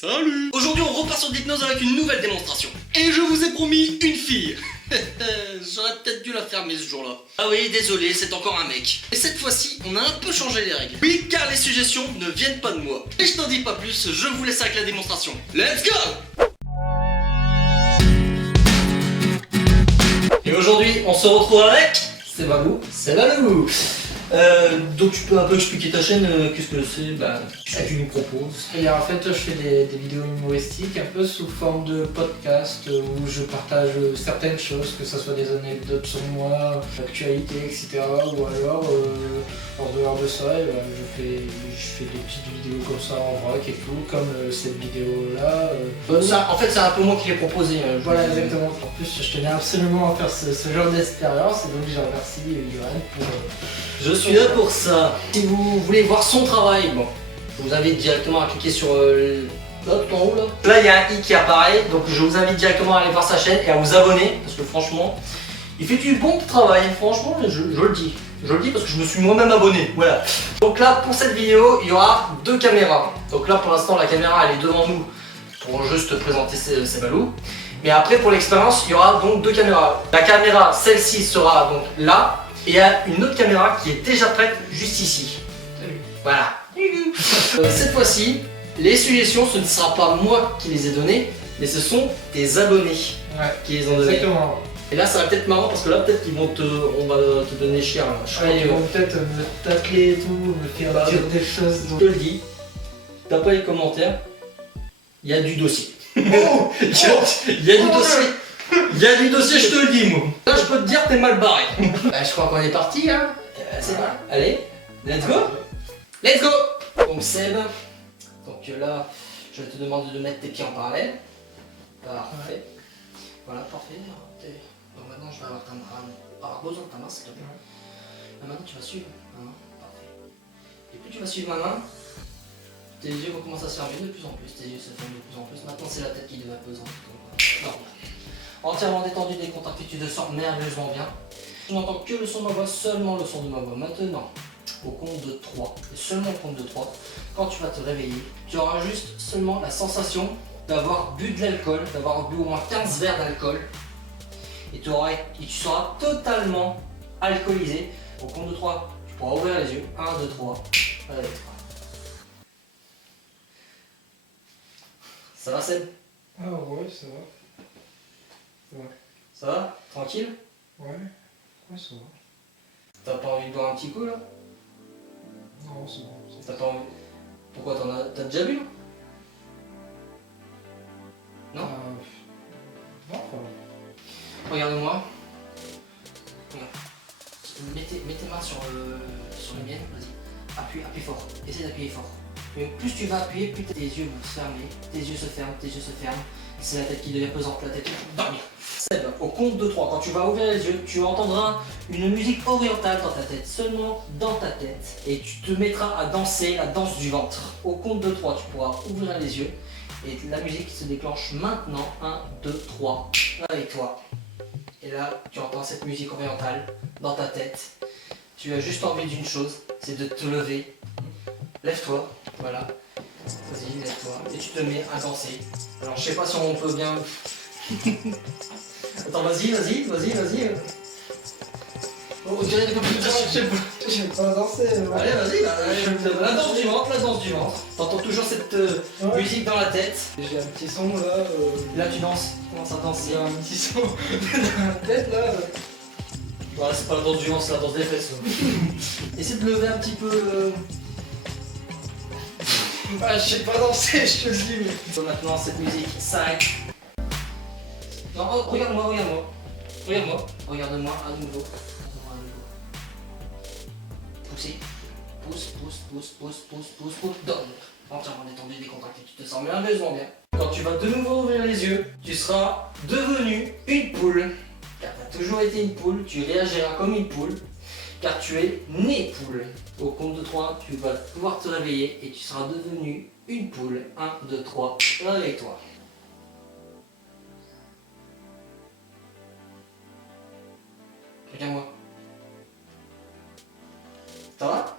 Salut! Aujourd'hui on repart sur l'hypnose avec une nouvelle démonstration. Et je vous ai promis une fille. J'aurais peut-être dû la fermer ce jour-là. Ah oui, désolé, c'est encore un mec. Et cette fois-ci, on a un peu changé les règles. Oui, car les suggestions ne viennent pas de moi. Et je n'en dis pas plus, je vous laisse avec la démonstration. Let's go! Et aujourd'hui, on se retrouve avec... C'est Valou. C'est Valou. Donc tu peux un peu expliquer ta chaîne, qu'est-ce que c'est, qu'est-ce que tu nous proposes? Et en fait, je fais des vidéos humoristiques un peu sous forme de podcast où je partage certaines choses, que ce soit des anecdotes sur moi, l'actualité, etc. Ou alors, en dehors de ça, je fais des petites vidéos comme ça en vrac et tout, comme cette vidéo-là. Ça, en fait, c'est un peu moi qui l'ai proposé. Voilà, exactement. En plus, je tenais absolument à faire ce genre d'expérience et donc je remercie Yoann pour... Je suis là pour ça. Si vous voulez voir son travail, bon, je vous invite directement à cliquer sur là, tout en haut là. Là, il y a un i qui apparaît, donc je vous invite directement à aller voir sa chaîne et à vous abonner parce que franchement, il fait du bon travail. Franchement, je le dis. Je le dis parce que je me suis moi-même abonné. Voilà. Donc là, pour cette vidéo, il y aura deux caméras. Donc là, pour l'instant, la caméra elle est devant nous pour juste présenter ses balous. Mais après, pour l'expérience, il y aura donc deux caméras. La caméra, celle-ci sera donc là. Et il y a une autre caméra qui est déjà prête juste ici. Voilà. Cette fois-ci, les suggestions, ce ne sera pas moi qui les ai données, mais ce sont tes abonnés qui les ont données. Exactement. Et là, ça va peut-être marrant parce que là, peut-être qu'ils vont on va te donner cher. Là. Je crois Ils que... vont peut-être me tacler et tout, me faire dire des choses. Je te le dis, t'as pas les commentaires, il y a du dossier. Oh Il y a du dossier. Il y a du dossier, je te le dis, moi. Là, je peux te dire, t'es mal barré. Je crois qu'on est parti, hein. C'est bon. Allez, let's go. Let's go. Donc, Seb, donc là, je vais te demander de mettre tes pieds en parallèle. Parfait. Voilà, parfait. Donc maintenant, je vais avoir besoin de ta main, s'il te plaît. Maintenant, tu vas suivre ma main. Parfait. Et plus tu vas suivre ma main, tes yeux vont commencer à se fermer de plus en plus. Tes yeux se ferment de plus en plus. Maintenant, c'est la tête qui devient pesante. Non. Entièrement détendu, décontracté, tu te sens merveilleusement bien. Tu n'entends que le son de ma voix, seulement le son de ma voix. Maintenant, au compte de 3, et seulement au compte de 3, quand tu vas te réveiller, tu auras juste seulement la sensation d'avoir bu de l'alcool, d'avoir bu au moins 15 verres d'alcool, et tu seras totalement alcoolisé. Au compte de 3, tu pourras ouvrir les yeux. 1, 2, 3. Allez, 3. Ça va, Seb? Ah ouais, ça va. Ouais. Ça va? Tranquille? Ouais, ça va. T'as pas envie de boire un petit coup là? Non, c'est bon. T'as pas envie? Pourquoi t'as déjà bu? Non? Non, pas. Regarde-moi. Regarde. Mets tes mains sur les miennes, vas-y. Appuie fort. Essaie d'appuyer fort. Mais plus tu vas appuyer, plus tes yeux vont se fermer. Tes yeux se ferment. C'est la tête qui devient pesante, la tête qui va dormir. Seb, au compte de 3, quand tu vas ouvrir les yeux, tu entendras une musique orientale dans ta tête, seulement dans ta tête. Et tu te mettras à danser la danse du ventre. Au compte de 3, tu pourras ouvrir les yeux. Et la musique se déclenche maintenant. 1, 2, 3. Avec toi. Et là, tu entends cette musique orientale dans ta tête. Tu as juste envie d'une chose, c'est de te lever. Lève-toi, voilà. Vas-y, lève-toi. Et tu te mets à danser. Alors, je sais pas si on peut bien... Attends, vas-y. Oh, on dirait des compétitions. Je sais pas danser. Allez, vas-y, la danse du ventre. T'entends toujours cette musique dans la tête. J'ai un petit son là. Là, tu danses, tu commences à danser. J'ai un petit son dans la tête là. Voilà, c'est pas la danse du ventre, c'est la danse des fesses. Essaie de lever un petit peu. Ah, je sais pas danser, je te le dis. Mais... Maintenant, cette musique s'arrête. Non, oh, regarde-moi. Regarde-moi à nouveau. Poussez. Pousse. Donne. Entièrement détendu, décontracté. Tu te sens merveilleusement bien. Quand tu vas de nouveau ouvrir les yeux, tu seras devenu une poule. Car tu as toujours été une poule, tu réagiras comme une poule. Car tu es né poule. Au compte de 3, tu vas pouvoir te réveiller et tu seras devenu une poule. 1, 2, 3, réveille-toi. Regarde-moi. Ça va?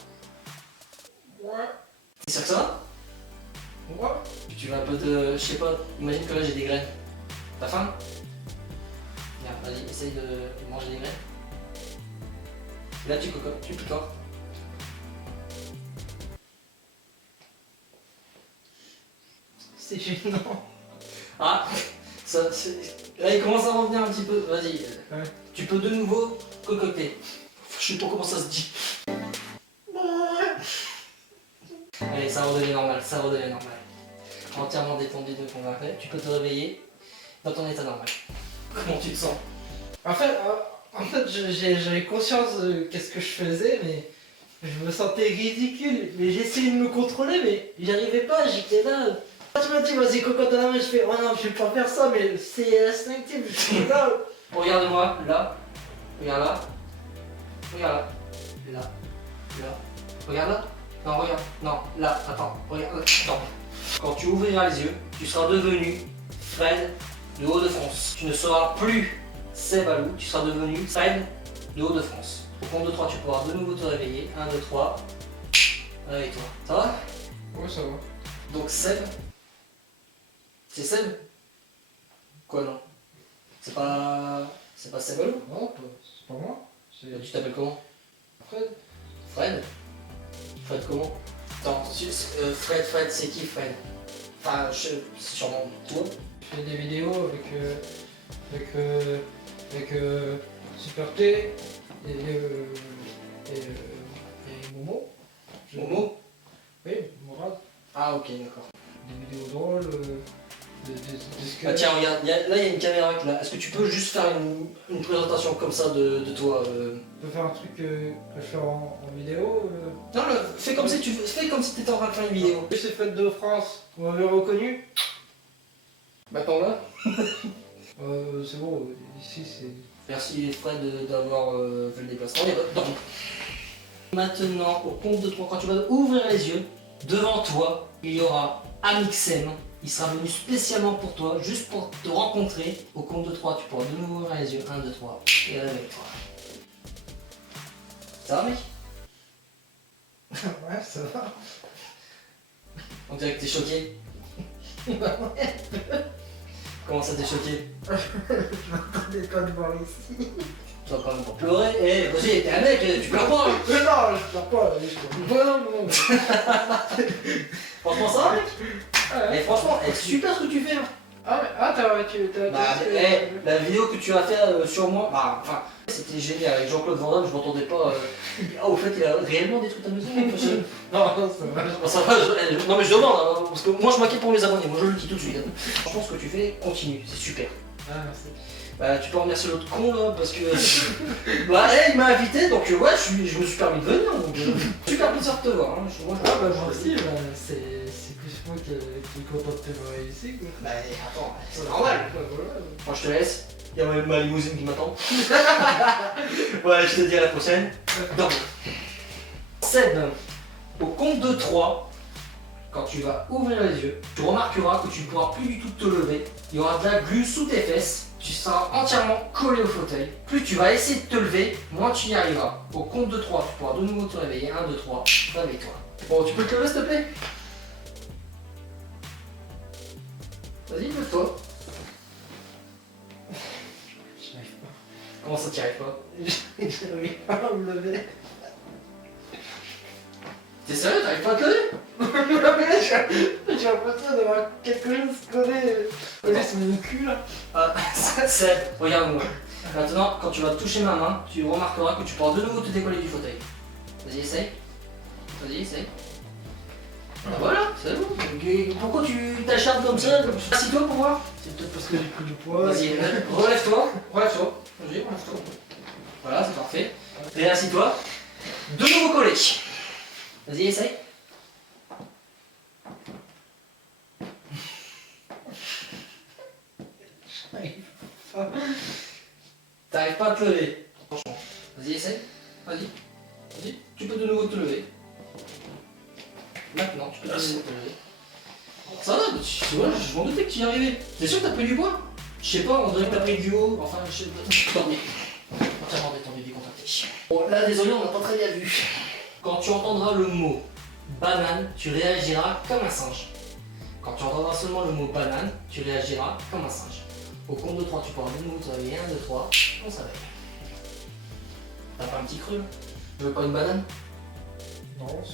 peu de... Je sais pas, imagine que là j'ai des graines. T'as faim? Viens, vas-y, essaye de manger des graines. Et là tu cocottes, tu picores. C'est gênant. Ah, ça, là il commence à revenir un petit peu, vas-y. Ouais. Tu peux de nouveau cocoter. Je sais pas comment ça se dit. Allez, ça redevient normal, ça redevient normal. Entièrement détendu de ton après, tu peux te réveiller dans ton état normal. Comment tu te sens? En fait, j'avais conscience de qu'est-ce que je faisais, mais je me sentais ridicule. Mais j'essayais de me contrôler, mais j'y arrivais pas, j'étais là. Quand tu m'as dit, vas-y, cocotte dans la main, je fais, oh non, je vais pas faire ça, mais c'est instinctif, je suis là. Regarde-moi, là, regarde là, regarde là, là, regarde là, non, regarde, non, là, attends, regarde là, non. Quand tu ouvriras les yeux, tu seras devenu Fred de Hauts-de-France. Tu ne seras plus Seb Alou, tu seras devenu Fred de Hauts-de-France. Au compte de 3, tu pourras de nouveau te réveiller. 1, 2, 3. Réveille-toi. Ça va? Ouais, ça va. Donc Seb. C'est Seb? Quoi non? C'est pas. C'est pas Seb Alou? Non, c'est pas moi. Tu t'appelles comment? Fred. Fred? Fred comment? Attends, Fred, c'est qui Fred? Enfin, c'est sûrement toi. Je fais des vidéos avec Super T et Momo. Momo? Oui, Morad. Ah ok, d'accord. Des vidéos drôles, des Ah sketchs. tiens, regarde, là il y a une caméra là. Est-ce que tu peux juste faire une présentation comme ça de toi Je peux faire un truc que je fais en vidéo. Non, fais comme si t'étais en train de faire une vidéo. C'est Fête de France, vous m'avez reconnu. Maintenant là. C'est bon, ici c'est... Merci Fred d'avoir fait le déplacement. Donc, maintenant, au compte de 3, quand tu vas ouvrir les yeux, devant toi, il y aura Amixem. Il sera venu spécialement pour toi, juste pour te rencontrer. Au compte de 3, tu pourras de nouveau ouvrir les yeux. 1, 2, 3. Et réveille-toi. Ça va, mec? Ouais, ça va. On dirait que t'es choqué. Comment ça t'es choqué? Je m'attendais pas de voir ici. Tu vas quand même pas pleurer. Eh, vas-y, t'es un mec, tu pleures pas. Mais non, je pleure pas, je pleure pas. Non. Franchement, ça va, mec? Ouais. Et franchement, c'est super ce que tu fais. Hein. T'as... Bah, la vidéo que tu as fait sur moi, bah, enfin, c'était génial. Avec Jean-Claude Van Damme, je m'entendais pas. Ah, au fait, il a réellement des trucs à nous dire. Non, ça va. Bon, ça va, non, mais je demande, hein, parce que moi je m'inquiète pour mes abonnés. Moi je le dis tout de suite. Hein. Franchement, ce que tu fais, continue, c'est super. Ah, merci. Bah, tu peux remercier l'autre con là, parce que. Bah, il m'a invité, donc ouais, je me suis permis de venir. Donc, super plaisir de te voir. Hein. Moi aussi, c'est plus moi qui est content de te voir ici, quoi. Bah, attends, c'est normal. Moi je te laisse. Il y a ma limousine qui m'attend. Ouais, je te dis à la prochaine. Donc, Seb, au compte de 3, quand tu vas ouvrir les yeux, tu remarqueras que tu ne pourras plus du tout te lever. Il y aura de la glu sous tes fesses. Tu seras entièrement collé au fauteuil. Plus tu vas essayer de te lever, moins tu y arriveras. Au compte de 3, tu pourras de nouveau te réveiller. 1, 2, 3, réveille-toi. Bon, tu peux te lever s'il te plaît? Vas-y, lève-toi. J'arrive pas. Comment ça t'y arrives pas? J'arrive pas à me lever. T'es sérieux? T'arrives pas à te lever? J'ai l'impression d'avoir quelque chose collé sur mon cul là. Ah, c'est... Regarde-moi. Maintenant, quand tu vas toucher ma main, tu remarqueras que tu pourras de nouveau te décoller du fauteuil. Vas-y, essaye. Vas-y, essaye. Ah, voilà, c'est bon. Pourquoi tu t'acharnes comme ça? Assis-toi pour voir. C'est peut-être parce que j'ai pris du poids. Vas-y, relève-toi. Relève-toi. Vas-y, relève-toi. Voilà, c'est parfait. Et assis-toi. De nouveau collé. Vas-y, essaye. J'arrive pas. T'arrives pas à te lever. Franchement. Vas-y, essaye. Vas-y. Vas-y. Tu peux de nouveau te lever. Maintenant, tu peux de nouveau te lever. Ça va, tu vois, je m'en doutais que tu y arrivais. T'es sûr que t'as pris du poids? Je sais pas, on dirait que t'as pris du haut. Enfin, je sais pas. Attendez. Entièrement détendu, décontracté. Bon, là, désolé, on n'a pas très bien vu. Quand tu entendras le mot banane, tu réagiras comme un singe. Quand tu entendras seulement le mot banane, tu réagiras comme un singe. Au compte de 3, tu pourras de nouveau te réveiller. 1, 2, 3, on s'arrête. T'as pas un petit creux là? Tu veux pas une banane? Non, ça va. Enfin,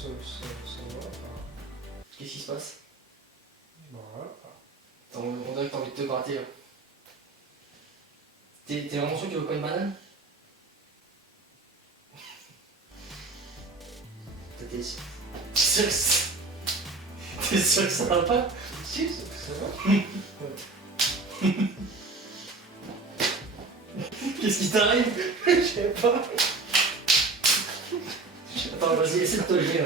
Qu'est-ce qui se passe? voilà. On dirait que t'as envie de te gratter là. T'es vraiment sûr que tu veux pas une banane? T'es sûr? T'es sûr que ça va pas? Si, ça va. Qu'est-ce qui t'arrive? Je sais pas. Attends, vas-y, essaie de te lever là.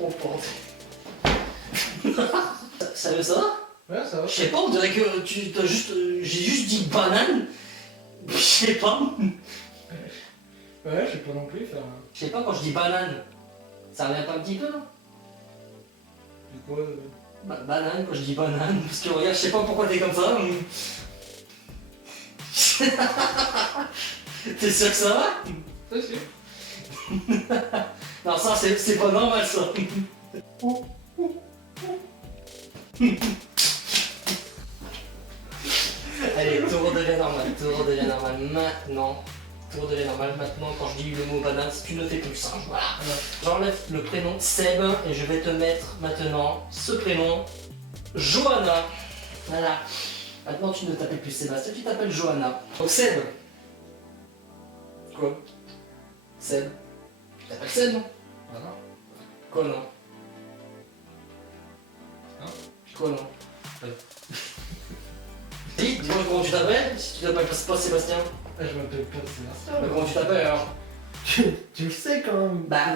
Oh bordel. Sérieux, ça va? Ouais, ça va. Je sais pas, on dirait que tu t'as juste. J'ai juste dit banane. Je sais pas. Ouais, je sais pas non plus. Enfin, Je sais pas, quand je dis banane, ça revient pas un petit peu non? du coup, Banane, quand je dis banane, parce que regarde, je sais pas pourquoi t'es comme ça. T'es sûr que ça va? c'est sûr. Non, ça c'est pas normal ça. Allez, tout redevient normal, tout redevient normal maintenant. Tout redevient normal maintenant quand je dis le mot banane, tu ne fais plus le singe, voilà. J'enlève le prénom Seb et je vais te mettre maintenant ce prénom, Johanna. Voilà. Maintenant tu ne t'appelles plus Sébastien, tu t'appelles Johanna. Donc Seb. Quoi? Seb. Tu t'appelles Seb non? Ah non. Quoi non? Hein? Quoi non? Dis-moi comment tu t'appelles, si tu t'appelles pas Sébastien. Ah, je m'appelle pas Sébastien. Bah comment tu t'appelles alors? Tu le sais quand même. Bah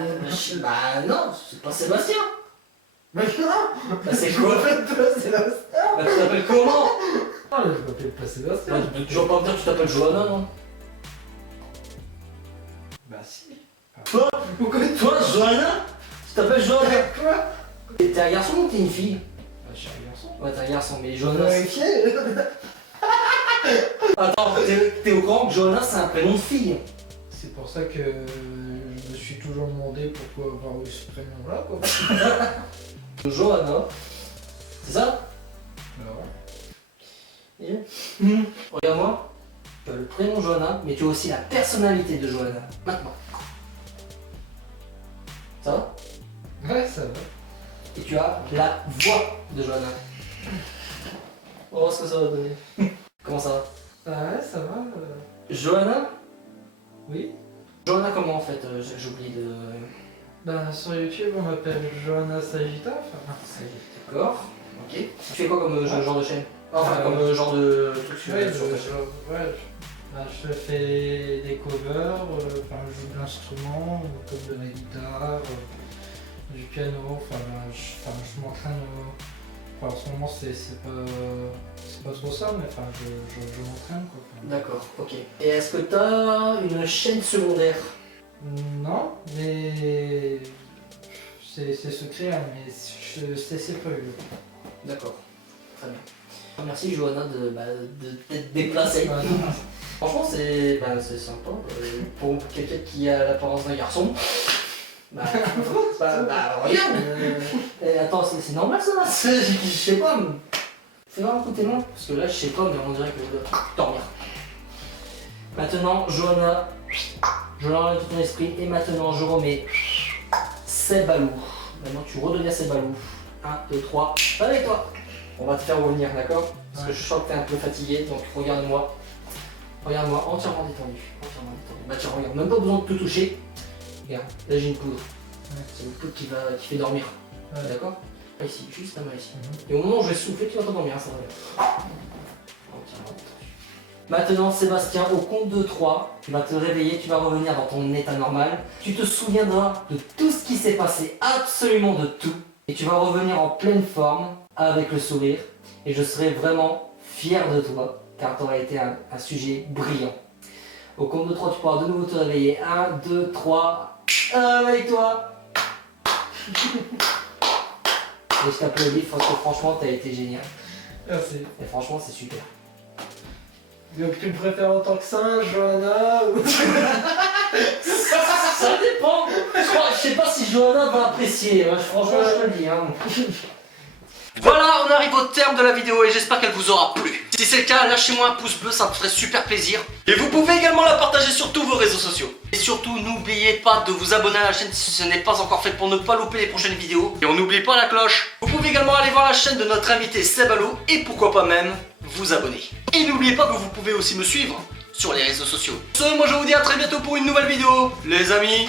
non, c'est pas Sébastien. Mais non. Bah c'est Je quoi? m'appelle pas Sébastien. Bah tu t'appelles comment? Ah, je m'appelle pas Sébastien. Bah, tu vas pas me dire que tu t'appelles Johanna non? Bah si. Toi? Pourquoi Toi Johanna? Tu t'appelles Johanna? Quoi? T'es un garçon ou t'es une fille? Bah, je suis un garçon. Ouais t'es un garçon, mais On Johanna a c'est... vérifié. Attends, t'es au courant que Johanna c'est un prénom de fille? C'est pour ça que je me suis toujours demandé pourquoi avoir eu ce prénom-là, quoi. Johanna, c'est ça? Alors, Et... Regarde-moi, tu as le prénom Johanna, mais tu as aussi la personnalité de Johanna. Maintenant. Ça va? ouais, ça va. Et tu as la voix de Johanna. On va voir ce que ça va donner. Comment ça va? Ah ouais, ça va. Johanna? Oui. Johanna comment en fait? J'oublie de... Bah, sur YouTube, on m'appelle Johanna Sagita. D'accord. Ok. Tu fais quoi comme genre de chaîne? Enfin, comme genre de truc sur Ouais, ta chaîne. bah, je fais des covers, enfin, je joue de l'instrument, comme de la guitare, du piano, enfin, je m'entraîne. Enfin, en ce moment, c'est pas trop ça, mais enfin, je m'entraîne, quoi. Enfin, D'accord, ok. Et est-ce que t'as une chaîne secondaire? non, mais c'est secret, hein, mais c'est prévu. D'accord, très bien. Merci Johanna de t'être déplacée. Franchement, c'est sympa. Pour quelqu'un qui a l'apparence d'un garçon. Regarde. Attends, c'est normal ça là? Je sais pas. Fais voir un coup tes mains. Parce que là, je sais pas, mais on dirait que je dois dormir. Maintenant, Johanna, je l'enlève de ton esprit. Et maintenant, je remets Sebalou. Maintenant, tu redeviens Sebalou. 1, 2, 3. Avec toi. On va te faire revenir, d'accord? Parce que je sens que t'es un peu fatigué, donc regarde-moi. Regarde-moi, entièrement détendu. Entièrement détendu. Bah tiens, regarde, même pas besoin de te toucher. Regarde, là j'ai une poudre. Ouais. C'est une poudre qui fait dormir. Ouais. D'accord? Là, ici, juste pas mal ici. Et au moment où je vais souffler, tu vas t'endormir, ça va bien. Entièrement détendu. Maintenant, Sébastien, au compte de 3, tu vas te réveiller, tu vas revenir dans ton état normal. Tu te souviendras de tout ce qui s'est passé, absolument de tout. Et tu vas revenir en pleine forme, avec le sourire. Et je serai vraiment fier de toi, car tu auras été un sujet brillant. Au compte de 3, tu pourras de nouveau te réveiller. 1, 2, 3, avec toi. Et je t'applaudis parce que franchement, tu as été génial. Merci. Et franchement, c'est super. Donc tu me préfères en tant que singe, Johanna ou... Ça dépend. Je sais pas si si Johanna va apprécier, hein, franchement je te le dis. Hein. Voilà, on arrive au terme de la vidéo et j'espère qu'elle vous aura plu. Si c'est le cas, lâchez-moi un pouce bleu, ça me ferait super plaisir. Et vous pouvez également la partager sur tous vos réseaux sociaux. Et surtout, n'oubliez pas de vous abonner à la chaîne si ce n'est pas encore fait pour ne pas louper les prochaines vidéos. Et on n'oublie pas la cloche. Vous pouvez également aller voir la chaîne de notre invité Seb Allo et pourquoi pas même vous abonner. Et n'oubliez pas que vous pouvez aussi me suivre sur les réseaux sociaux. Moi je vous dis à très bientôt pour une nouvelle vidéo, les amis.